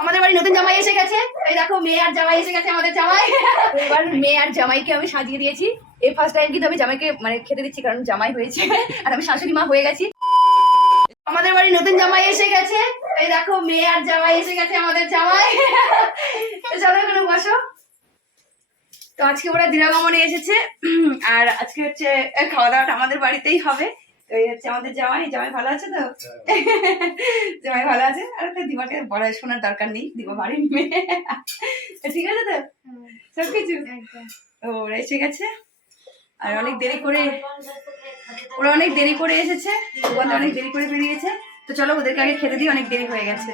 আমাদের বাড়ি নতুন জামাই এসে গেছে। এই দেখো, মেয়ে আর জামাই এসে গেছে আমাদের জামাই। এবার মেয়ে আর জামাইকে আমি সাজিয়ে দিয়েছি। এই ফার্স্ট টাইম কিন্তু আমি জামাইকে মানে খেতে দিচ্ছি, কারণ জামাই হয়েছে। আর আমি শাশুড়ি মা হয়ে গেছি। আমাদের বাড়ি নতুন জামাই এসে গেছে। এই দেখো, মেয়ে আর জামাই এসে গেছে আমাদের জামাই। চলো এখানে বসো। তো আজকে ওরা দিরাগমনে এসেছে। আর আজকে হচ্ছে খাওয়া দাওয়াটা আমাদের বাড়িতেই হবে। তো এই হচ্ছে আমাদের জামাই জামাই ভালো আছে তো? জামাই ভালো আছে? আর তো দিবাকে পড়াশোনার দরকার নেই দিবা বাড়ির মেয়ে ঠিক আছে তো? সব কিছু? ও ওরা এসে গেছে। আর অনেক দেরি করে ওরা অনেক দেরি করে এসেছে। ওখানে অনেক দেরি করে বেরিয়েছে। তো চলো ওদেরকে আগে খেতে দিই অনেক দেরি হয়ে গেছে।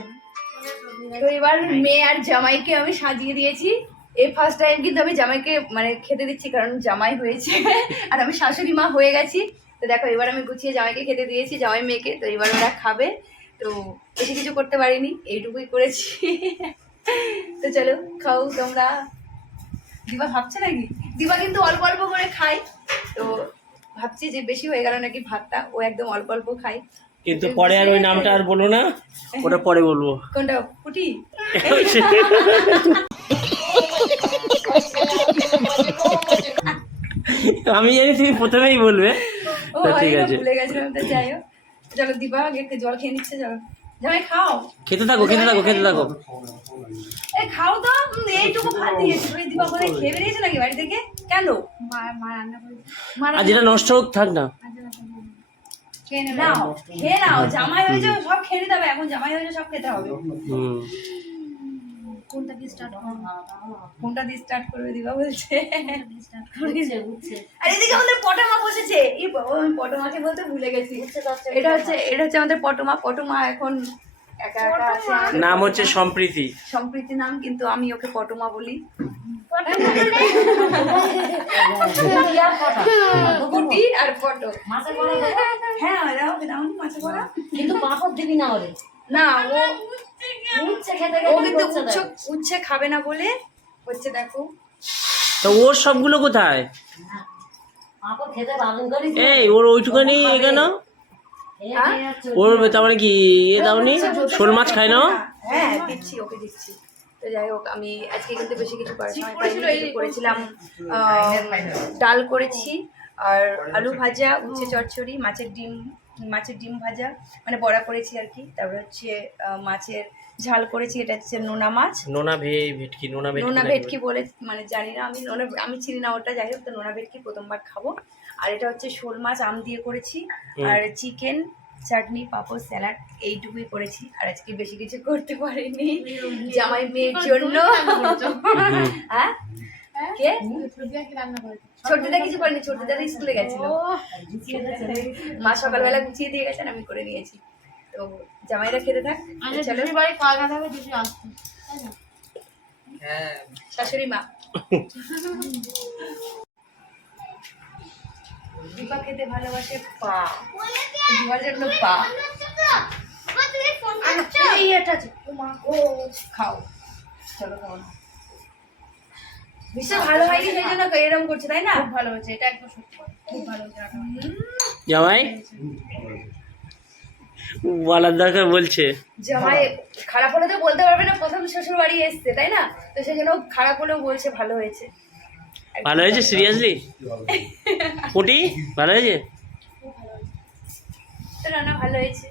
তো এবার মেয়ে আর জামাইকে আমি সাজিয়ে দিয়েছি। এই ফার্স্ট টাইম কিন্তু আমি জামাইকে মানে খেতে দিচ্ছি কারণ জামাই হয়েছে। আর আমি শাশুড়ি মা হয়ে গেছি। তো দেখো এবার আমি গুছিয়ে জামাইকে খেতে দিয়েছি জামাই মেয়েকে তো এবার ওরা খাবে। তো বেশি কিছু করতে পারিনি এইটুকুই করেছি। তো চলো খাও তোমরা। দিবা ভাবছে নাকি? দিবা কিন্তু অল্প অল্প করে খাই। তো ভাবছি যে বেশি হয়ে গেল নাকি ভাতটা ও একদম অল্প অল্প খায়। কিন্তু পরে আর ওই নামটা আর বলো না। ওটা পরে বলব। কোনটা ফুটি আমি জানি তুমি প্রথমেই বলবে। তা ঠিক আছে। ভুলে গেছিলাম তো যাই হোক। চলো দিবা আগে একটু জল খেয়ে নিচ্ছে চলো। জামাই খাও। খেতে থাকো খেতে থাকো খেতে থাকো। এ খাও তো। এইটুকু ভাত দিয়েছি। তুমি দিবা করে খেয়ে বেরিয়েছে নাকি বাড়ি থেকে? কেন? মা যেটা নষ্ট হোক থাক না। নাও খেয়ে নাও। জামাই হয়েছে সব খেয়ে নিতে হবে। এখন জামাই হয়েছে সব খেতে হবে। হুম। কোনটা দিয়ে স্টার্ট কোনটা দিয়ে স্টার্ট করবে দিবা বলছে। আর এদিকে আমাদের পটমা বসেছে। এই বাবা আমি পটমাকে বলতে ভুলে গেছি। এটা হচ্ছে এটা হচ্ছে আমাদের পটমা। পটমা এখন একা একা আছে। নাম হচ্ছে সম্প্রীতি। সম্প্রীতি নাম কিন্তু আমি ওকে পটমা বলি। আর পটো। হ্যাঁ দাও দাও মাছে করা কিন্তু পাঁপড় দিবি না ওরে। না ও উচ্ছে খেতে ও কিন্তু উচ্ছে উচ্ছে খাবে না বলে হচ্ছে দেখো। তো ওর সবগুলো কোথায়? এই ওর ওইটুখানি এখানে ওর তার মানে কি এ দাওনি? শোল মাছ খায় না হ্যাঁ দিচ্ছি ওকে দিচ্ছি। তো যাই হোক আমি আজকে কিন্তু বেশি কিছু করেছিলাম ডাল করেছি আর আলু ভাজা উচ্ছে চচ্চড়ি মাছের ডিম মাছের ডিম ভাজা মানে বড়া করেছি আর কি। তারপরে হচ্ছে মাছের ঝাল করেছি এটা হচ্ছে নোনা মাছ। নোনা ভে ভেটকি নোনা ভেটকি নোনা ভেটকি বলে মানে জানি না আমি নোনা আমি চিনি না ওটা যাই হোক তো নোনা ভেটকি প্রথমবার খাব। আর এটা হচ্ছে শোল মাছ আম দিয়ে করেছি। আর চিকেন চাটনি পাঁপড় স্যালাড এইটুকুই করেছি। আর আজকে বেশি কিছু করতে পারিনি। জামাই মেয়ের জন্য। হ্যাঁ? কে? ছোটদা কিছু করেনি ছোটদা স্কুলে গেছিল। মা সকালবেলা গুছিয়ে দিয়ে গেছেন আমি করে নিয়েছি। তো জামাইরা খেতে থাক। চলো। শাশুড়ি মা। দীপা খেতে ভালোবাসে পা। দীপার জন্য পা। এই এটা ও মা গো, খাও। চলো খাও ভীষণ ভালো হয়নি সেই জন্য এরকম করছে তাই না? ভালো হয়েছে এটা একদম সত্যি খুব ভালো হয়েছে জামাই? বলার দরকার বলছে। জামাই খারাপ হলে তো বলতে পারবে না প্রথম শ্বশুর বাড়ি এসছে তাই না? তো সেই জন্য খারাপ হলেও বলছে ভালো হয়েছে। ভালো হয়েছে সিরিয়াসলি পুটি ভালো হয়েছে? রান্না ভালো হয়েছে।